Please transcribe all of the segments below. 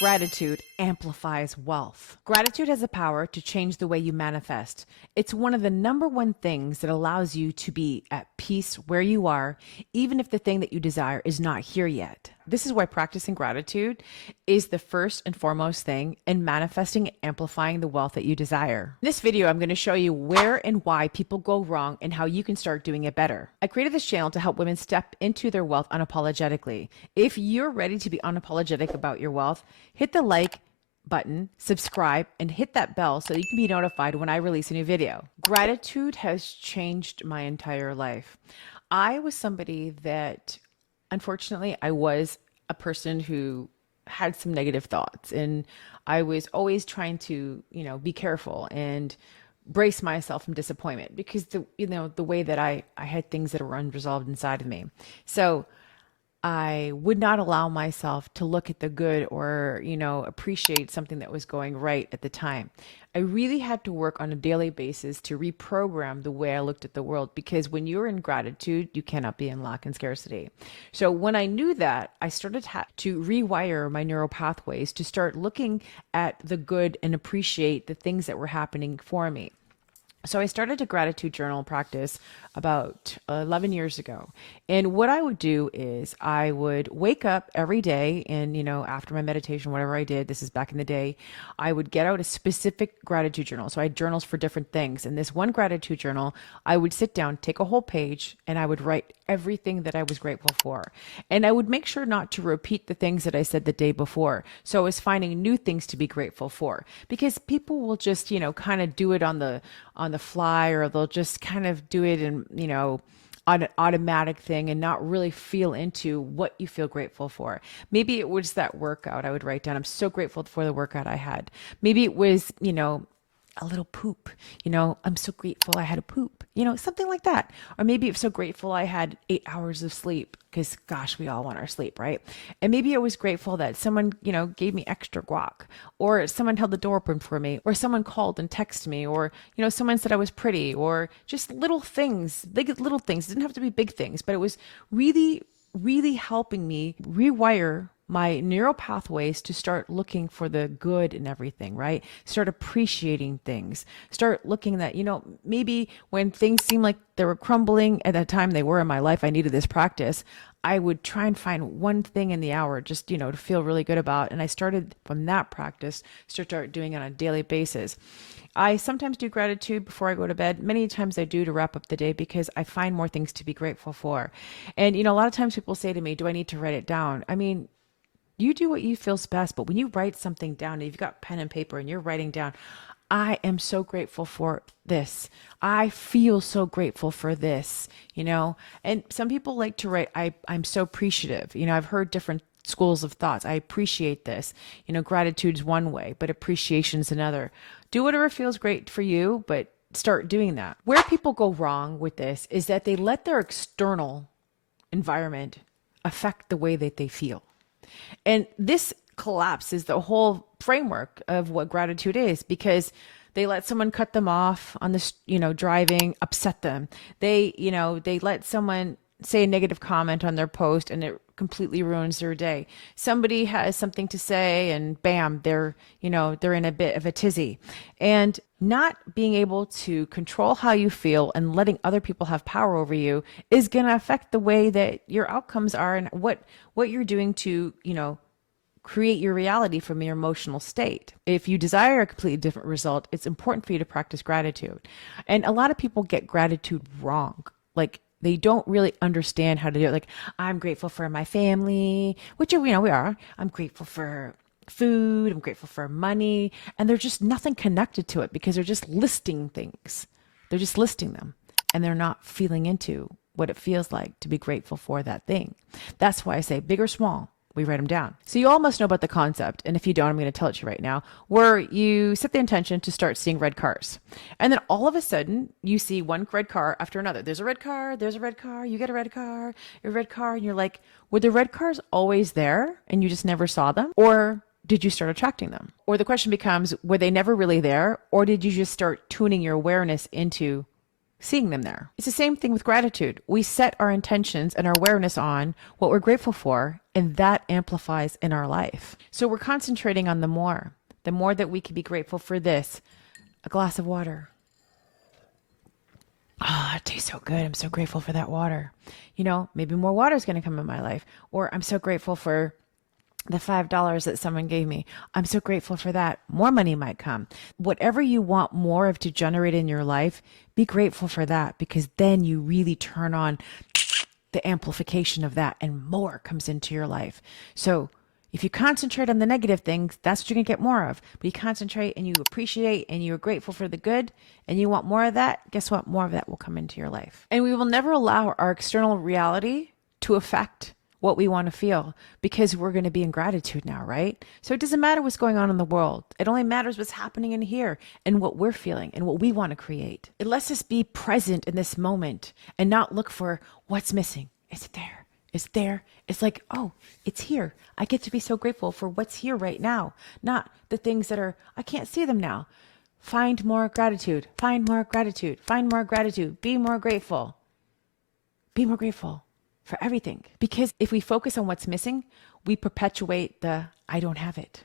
Gratitude amplifies wealth. Gratitude has the power to change the way you manifest. It's one of the number one things that allows you to be at peace where you are, even if the thing that you desire is not here yet. This is why practicing gratitude is the first and foremost thing in manifesting and amplifying the wealth that you desire. In this video, I'm going to show you where and why people go wrong and how you can start doing it better. I created this channel to help women step into their wealth unapologetically. If you're ready to be unapologetic about your wealth, hit the like button, subscribe, and hit that bell so you can be notified when I release a new video. Gratitude has changed my entire life. I was somebody that, unfortunately, I was a person who had some negative thoughts, and I was always trying to, be careful and brace myself from disappointment because the way that I had things that were unresolved inside of me. So I would not allow myself to look at the good or, appreciate something that was going right at the time. I really had to work on a daily basis to reprogram the way I looked at the world, because when you're in gratitude, you cannot be in lack and scarcity. So when I knew that, I started to rewire my neural pathways to start looking at the good and appreciate the things that were happening for me. So I started a gratitude journal practice about 11 years ago. And what I would do is I would wake up every day and, after my meditation, whatever I did, this is back in the day, I would get out a specific gratitude journal. So I had journals for different things. And this one gratitude journal, I would sit down, take a whole page, and I would write everything that I was grateful for. And I would make sure not to repeat the things that I said the day before. So I was finding new things to be grateful for, because people will just, kind of do it on the fly, or they'll just kind of do it in, on an automatic thing and not really feel into what you feel grateful for. Maybe it was that workout I would write down. I'm so grateful for the workout I had. Maybe it was, a little poop, I'm so grateful I had a poop, something like that. Or maybe I'm so grateful I had 8 hours of sleep, because gosh, we all want our sleep, right? And maybe I was grateful that someone, gave me extra guac, or someone held the door open for me, or someone called and texted me, or, someone said I was pretty, or just little things, little things. It didn't have to be big things, but it was really, really helping me rewire my neural pathways to start looking for the good in everything, right? Start appreciating things. Start looking that, maybe when things seem like they were crumbling at that time they were in my life, I needed this practice. I would try and find one thing in the hour just, to feel really good about. And I started from that practice to start doing it on a daily basis. I sometimes do gratitude before I go to bed. Many times I do to wrap up the day, because I find more things to be grateful for. And, a lot of times people say to me, do I need to write it down? I mean, you do what you feel's best, but when you write something down, and you've got pen and paper and you're writing down, I am so grateful for this. I feel so grateful for this, and some people like to write, I'm so appreciative. I've heard different schools of thoughts. I appreciate this. Gratitude's one way, but appreciation's another. Do whatever feels great for you, but start doing that. Where people go wrong with this is that they let their external environment affect the way that they feel. And this collapses the whole framework of what gratitude is, because they let someone cut them off on this, driving, upset them. They let someone say a negative comment on their post, and it completely ruins their day. Somebody has something to say, and bam, they're in a bit of a tizzy. And not being able to control how you feel and letting other people have power over you is going to affect the way that your outcomes are, and what you're doing to, create your reality from your emotional state. If you desire a completely different result, it's important for you to practice gratitude. And a lot of people get gratitude wrong. Like, they don't really understand how to do it. Like, I'm grateful for my family, which, we are. I'm grateful for food. I'm grateful for money. And there's just nothing connected to it, because they're just listing things. They're just listing them, and they're not feeling into what it feels like to be grateful for that thing. That's why I say, big or small, we write them down. So you all must know about the concept. And if you don't, I'm going to tell it to you right now, where you set the intention to start seeing red cars. And then all of a sudden you see one red car after another. There's a red car, there's a red car, you get a red car, a red car. And you're like, were the red cars always there and you just never saw them? Or did you start attracting them? Or the question becomes, were they never really there? Or did you just start tuning your awareness into seeing them there? It's the same thing with gratitude. We set our intentions and our awareness on what we're grateful for, And that amplifies in our life. So we're concentrating on the more that we can be grateful for this, a glass of water. Oh, it tastes so good. I'm so grateful for that water. Maybe more water is going to come in my life. Or I'm so grateful for the $5 that someone gave me. I'm so grateful for that. More money might come. Whatever you want more of to generate in your life, be grateful for that, because then you really turn on the amplification of that and more comes into your life. So if you concentrate on the negative things, that's what you're going to get more of. But you concentrate and you appreciate and you're grateful for the good and you want more of that, guess what? More of that will come into your life. And we will never allow our external reality to affect what we want to feel, because we're going to be in gratitude now, right? So it doesn't matter what's going on in the world. It only matters what's happening in here and what we're feeling and what we want to create. It lets us be present in this moment and not look for what's missing. Is it there? It's there. It's like, oh, it's here. I get to be so grateful for what's here right now, not the things that are, I can't see them now. Find more gratitude. Find more gratitude. Find more gratitude. Be more grateful. Be more grateful for everything. Because if we focus on what's missing, we perpetuate the I don't have it.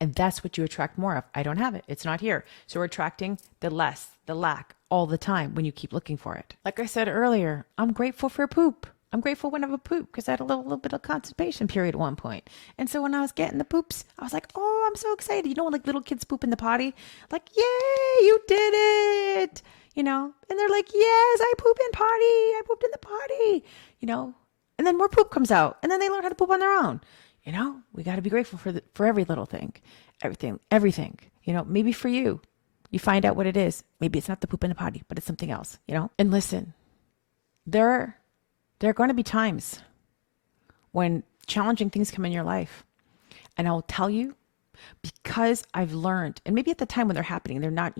And that's what you attract more of. I don't have it. It's not here. So we're attracting the less, the lack all the time when you keep looking for it. Like I said earlier, I'm grateful for poop. I'm grateful when I have a poop, because I had a little bit of constipation period at one point. And so when I was getting the poops, I was like, oh, I'm so excited. When like little kids poop in the potty, like, yay, you did it. And they're like, yes, I poop in potty. I pooped in the potty, and then more poop comes out and then they learn how to poop on their own. We got to be grateful for every little thing, everything, maybe for you find out what it is. Maybe it's not the poop in the potty, but it's something else, and listen, there are going to be times when challenging things come in your life. And I'll tell you, because I've learned, and maybe at the time when they're happening, they're not,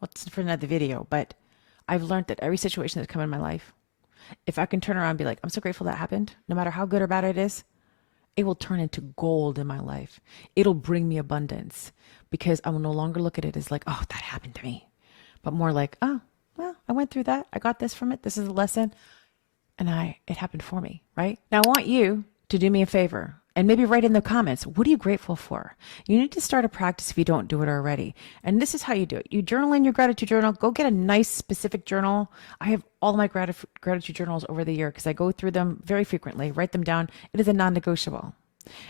what's for another video, but I've learned that every situation that's come in my life, if I can turn around and be like, I'm so grateful that happened, no matter how good or bad it is, it will turn into gold in my life. It'll bring me abundance, because I will no longer look at it as like, oh, that happened to me, but more like, oh, well, I went through that. I got this from it. This is a lesson. And it happened for me, right? Now I want you to do me a favor and maybe write in the comments, what are you grateful for? You need to start a practice if you don't do it already. And this is how you do it. You journal in your gratitude journal. Go get a nice specific journal. I have all my gratitude journals over the year because I go through them very frequently, write them down. It is a non-negotiable.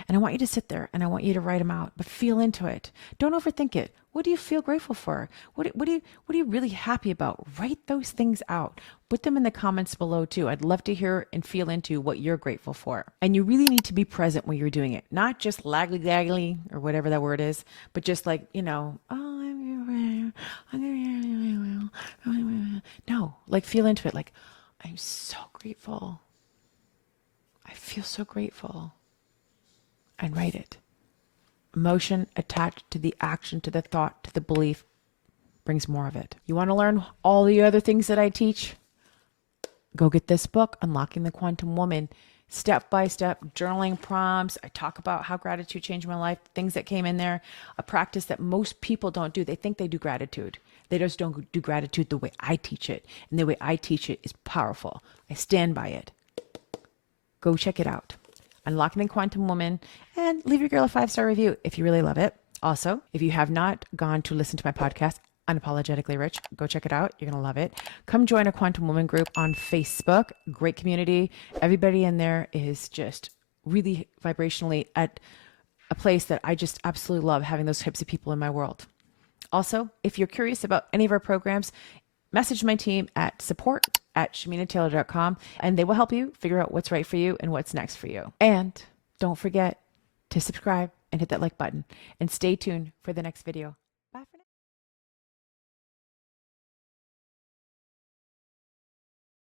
And I want you to sit there and I want you to write them out, but feel into it. Don't overthink it. What do you feel grateful for? What are you really happy about? Write those things out. Put them in the comments below too. I'd love to hear and feel into what you're grateful for. And you really need to be present when you're doing it. Not just laggly or whatever that word is, but just like, no, like feel into it. Like, I'm so grateful. I feel so grateful. And write it. Emotion attached to the action, to the thought, to the belief brings more of it. You want to learn all the other things that I teach? Go get this book, Unlocking the Quantum Woman. Step by step, journaling prompts. I talk about how gratitude changed my life, things that came in there, a practice that most people don't do. They think they do gratitude. They just don't do gratitude the way I teach it. And the way I teach it is powerful. I stand by it. Go check it out. Unlocking the Quantum Woman, and leave your girl a 5-star review if you really love it. Also, if you have not gone to listen to my podcast, Unapologetically Rich, go check it out. You're going to love it. Come join a Quantum Woman group on Facebook. Great community. Everybody in there is just really vibrationally at a place that I just absolutely love, having those types of people in my world. Also, if you're curious about any of our programs, message my team at support@shaminataylor.com and they will help you figure out what's right for you and what's next for you. And don't forget to subscribe and hit that like button and stay tuned for the next video.